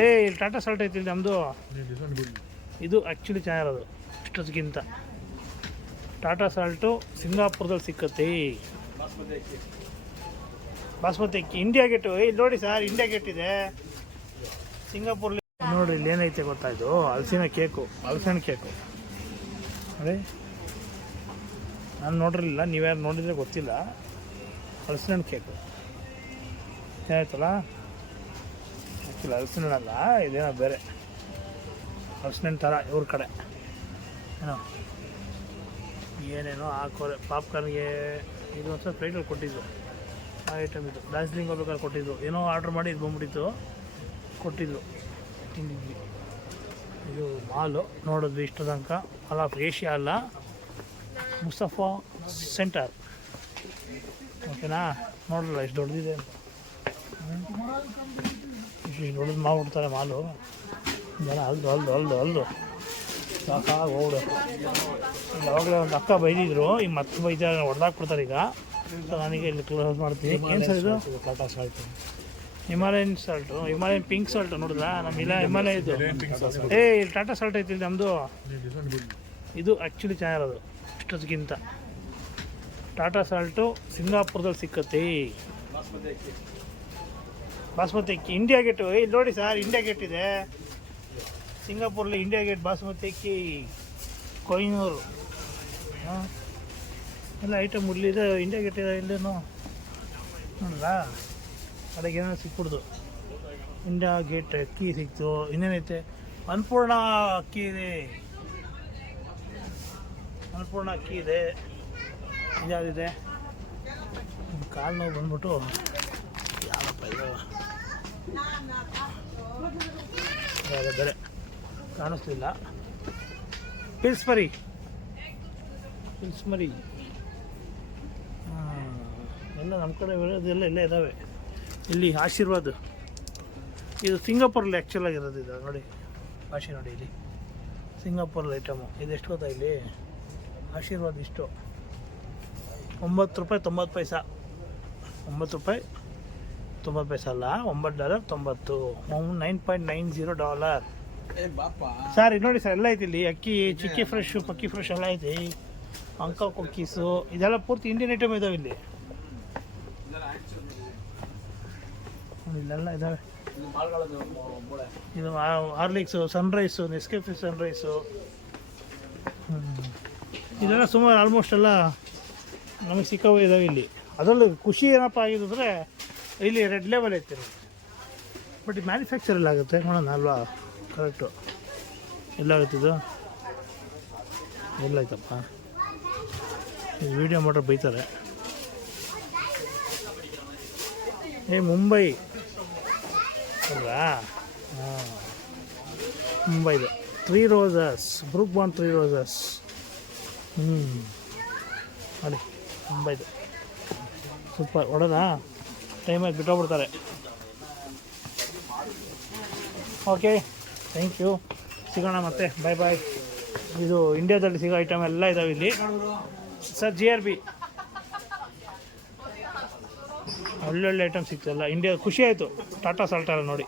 ಏ ಟಾಟಾ ಸಾಲ್ಟ್ ಐತಿ ನಮ್ಮದು ಇದು ಆ್ಯಕ್ಚುಲಿ ಚೆನ್ನಾಗಿರೋದು ಇಷ್ಟೊತ್ತಿಗಿಂತ. ಟಾಟಾ ಸಾಲ್ಟು ಸಿಂಗಾಪುರದಲ್ಲಿ ಸಿಕ್ಕತ್ತೆ. ಬಾಸ್ಮತಿ ಅಕ್ಕಿ. ಇಂಡಿಯಾ ಗೇಟು ಇಲ್ಲಿ ನೋಡಿ ಸರ್ ಇಂಡಿಯಾ ಗೇಟ್ ಇದೆ. ಸಿಂಗಾಪುರಲ್ಲಿ ನೋಡಿ ಇಲ್ಲಿ ಏನೈತೆ ಗೊತ್ತಾ ಇದು? ಹಲಸಿನ ಕೇಕು ಹಲಸಿನ ಕೇಕು. ಅದೇ ನಾನು ನೋಡಿರಲಿಲ್ಲ, ನೀವ್ಯಾರು ನೋಡಿದ್ರೆ ಗೊತ್ತಿಲ್ಲ. ಹಲಸಿನ ಕೇಕು. ಏನಾಯ್ತಲ್ಲ ಆ್ಯಕ್ಚುಲಿ ಹಲಸಿನ ಅಲ್ಲ, ಇದೇನೋ ಬೇರೆ. ಹಲಸಿನ ಥರ ಇವ್ರ ಕಡೆ. ಏನೋ, ಏನೇನೋ ಹಾಕೋರೆ. ಪಾಪ್ಕಾರ್ನ್ಗೆ ಇದು ಒಂದು ಸ್ವಲ್ಪ ಪ್ಲೇಟಲ್ಲಿ ಕೊಟ್ಟಿದ್ದು. ಆ ಐಟಮ್ ಇದು. ದಾರ್ಜಿಲಿಂಗ್ ಹೋಗ್ಬೇಕಾದ್ರೆ ಕೊಟ್ಟಿದ್ದು. ಏನೋ ಆರ್ಡ್ರ್ ಮಾಡಿ ಇದು ಬಂದ್ಬಿಟ್ಟಿತ್ತು. ಕೊಟ್ಟಿದ್ದು ತಿಂದಿದ್ವಿ. ಇದು ಮಾಲು ನೋಡಿದ್ವಿ ಇಷ್ಟು ತನಕ ಆಫ್ ಏಷ್ಯಾ ಅಲ್ಲ. Mustafa centre. ಓಕೆನಾ? ನೋಡಲ್ಲ ಎಷ್ಟು ದೊಡ್ಡದಿದೆ ಇಷ್ಟು ದೊಡ್ಡದು ಮಾಡ್ಬಿಡ್ತಾರೆ ಮಾಲು. ಜನ ಅಲ್ದು ಅಲ್ದು ಅಲ್ದು ಅಲ್ದು. ಸಾಕಾಗಿ ಹೋಗ್ಬಿಡು. ಯಾವಾಗಲೇ ಒಂದು ಅಕ್ಕ ಬೈದಿದ್ರು. ಈಗ ಮತ್ತೆ ಬೈತಾರೆ ಹೊಡೆದಾಕ್ಬಿಡ್ತಾರೆ ಈಗ. ನನಗೆ ಇಲ್ಲಿ ಕ್ಲೋಸ್ ಮಾಡ್ತೀನಿ. ಏನು ಸರ್ ಇದು? Tata salt Himalayan salt Himalayan pink salt ನೋಡಿದ್ರಾ ನಮ್ಮ ಇಲ್ಲ ಹಿಮಾಲಯ ಇದು. ಏ ಇಲ್ಲಿ ಟಾಟಾ ಸಾಲ್ಟ್ ಐತಿ ನಮ್ಮದು ಇದು ಆ್ಯಕ್ಚುಲಿ ಚೆನ್ನಾಗಿರೋದು ಇಷ್ಟೊತ್ತಿಗಿಂತ. ಟಾಟಾ ಸಾಲ್ಟು ಸಿಂಗಾಪುರದಲ್ಲಿ ಸಿಕ್ಕತ್ತೆ. ಬಾಸ್ಮತಿ ಅಕ್ಕಿ ಇಂಡಿಯಾ ಗೇಟ್ ಇಲ್ಲಿ ನೋಡಿ ಸರ್ ಇಂಡಿಯಾ ಗೇಟ್ ಇದೆ. ಸಿಂಗಾಪುರಲ್ಲಿ ಇಂಡಿಯಾ ಗೇಟ್ ಬಾಸ್ಮತಿ ಅಕ್ಕಿ, ಕೊಯ್ನೂರು. ಎಲ್ಲ ಐಟಮ್ ಇಲ್ಲಿದೆ ಇಂಡಿಯಾ ಗೇಟ್ ಇದೆ, ಇಲ್ಲೇನು? ನೋಡಿದ್ರಾ ಕಡೆಗೆ ಏನೋ ಸಿಕ್ಬಿಡ್ದು. ಇಂಡಿಯಾ ಗೇಟ್ ಅಕ್ಕಿ ಸಿಕ್ತು. ಇನ್ನೇನೈತೆ? ಅನ್ನಪೂರ್ಣ ಅಕ್ಕಿ ಇದೆ. ಅನ್ನಪೂರ್ಣ ಅಕ್ಕಿ ಇದೆ. ಇದಾದಿದೆ ಕಾಲು ನೋವು ಬಂದ್ಬಿಟ್ಟು. ಬೇರೆ ಕಾಣಿಸ್ಲಿಲ್ಲ. ಪಿಲ್ಸ್ಮರಿ. ಪಿಲ್ಸ್ಮರಿ. ಹಾಂ ಎಲ್ಲ ನಮ್ಮ ಕಡೆ ಬೆಳೆಯೋದೆಲ್ಲ ಇಲ್ಲೇ ಇದ್ದಾವೆ ಇಲ್ಲಿ ಆಶೀರ್ವಾದ. ಇದು ಸಿಂಗಾಪುರಲ್ಲಿ ಆ್ಯಕ್ಚುಲ್ ಆಗಿರೋದು ಇದು ನೋಡಿ. ಭಾಷೆ ನೋಡಿ ಇಲ್ಲಿ. ಸಿಂಗಾಪುರಲ್ಲಿ ಐಟಮು ಇದು ಎಷ್ಟು ಗೊತ್ತಾ ಇಲ್ಲಿ? ಆಶೀರ್ವಾದ ಇಷ್ಟು. ಒಂಬತ್ತು ರೂಪಾಯಿ ತೊಂಬತ್ತು ಪೈಸಾ. ಒಂಬತ್ತು ರೂಪಾಯಿ ತೊಂಬತ್ತು ಪೈಸಲ್ಲ? ಅಲ್ಲ ಒಂಬತ್ತು ಡಾಲರ್ ತೊಂಬತ್ತು. Nine point nine zero dollar. Sir ಇದು ನೋಡಿ ಸರ್ ಎಲ್ಲ ಐತಿ ಇಲ್ಲಿ ಅಕ್ಕಿ ಚಿಕ್ಕಿ ಫ್ರೆಶು ಪಕ್ಕಿ ಫ್ರೆಶ್ ಎಲ್ಲ ಐತಿ. ಅಂಕಲ್ ಕುಕ್ಕೀಸು ಇದೆಲ್ಲ ಪೂರ್ತಿ ಇಂಡಿಯನ್ ಐಟಮ್ ಇದಾವೆ ಇಲ್ಲಿ. ಇಲ್ಲೆಲ್ಲ ಇದಾವೆ. ಇದು ಹಾರ್ಲಿಕ್ಸು ಸನ್ರೈಸು ಸನ್ ಸನ್ರೈಸು ಇದೆಲ್ಲ ಸುಮಾರು ಆಲ್ಮೋಸ್ಟ್ ಎಲ್ಲ ನಮಗೆ ಸಿಕ್ಕವೇ ಇದಾವೆ ಇಲ್ಲಿ. ಅದರಲ್ಲಿ ಖುಷಿ ಏನಪ್ಪ ಆಗಿದೆ ಅಂದರೆ ಇಲ್ಲಿ ರೆಡ್ ಲೆವೆಲ್ ಐತೆ ಬಟ್ ಮ್ಯಾನುಫ್ಯಾಕ್ಚರ್ ಎಲ್ಲ ಆಗುತ್ತೆ, ನೋಡೋಣ, ಅಲ್ವಾ? ಕರೆಕ್ಟು ಎಲ್ಲಾಗುತ್ತಿದ್ದು ಎಲ್ಲಾಯ್ತಪ್ಪ ಇದು? ವೀಡಿಯೋ ಮಾಡ್ರೆ ಬೈತಾರೆ. ಏ, ಮುಂಬೈ. ಅಲ್ವಾ ಹಾಂ. ಮುಂಬೈದು three roses Brooke Bond three roses ಹ್ಞೂ ನೋಡಿ ಮುಂಬೈದು ಸೂಪರ್ ಹೊಡೋದಾ ಟೈಮಾಗಿ ಬಿಟ್ಟೋಗ್ಬಿಡ್ತಾರೆ. ಓಕೆ ಥ್ಯಾಂಕ್ ಯು ಸಿಗೋಣ ಮತ್ತೆ ಬಾಯ್ ಬಾಯ್ ಇದು ಇಂಡಿಯಾದಲ್ಲಿ ಸಿಗೋ ಐಟಮ್ ಎಲ್ಲ ಇದಾವೆ ಇಲ್ಲಿ. ಸರ್ ಜಿ ಆರ್ ಬಿ ಒಳ್ಳೊಳ್ಳೆ ಐಟಮ್ ಸಿಗ್ತಲ್ಲ ಇಂಡಿಯಾ ಖುಷಿ ಆಯಿತು. ಟಾಟಾ ಸಾಲ್ಟ್ ನೋಡಿ.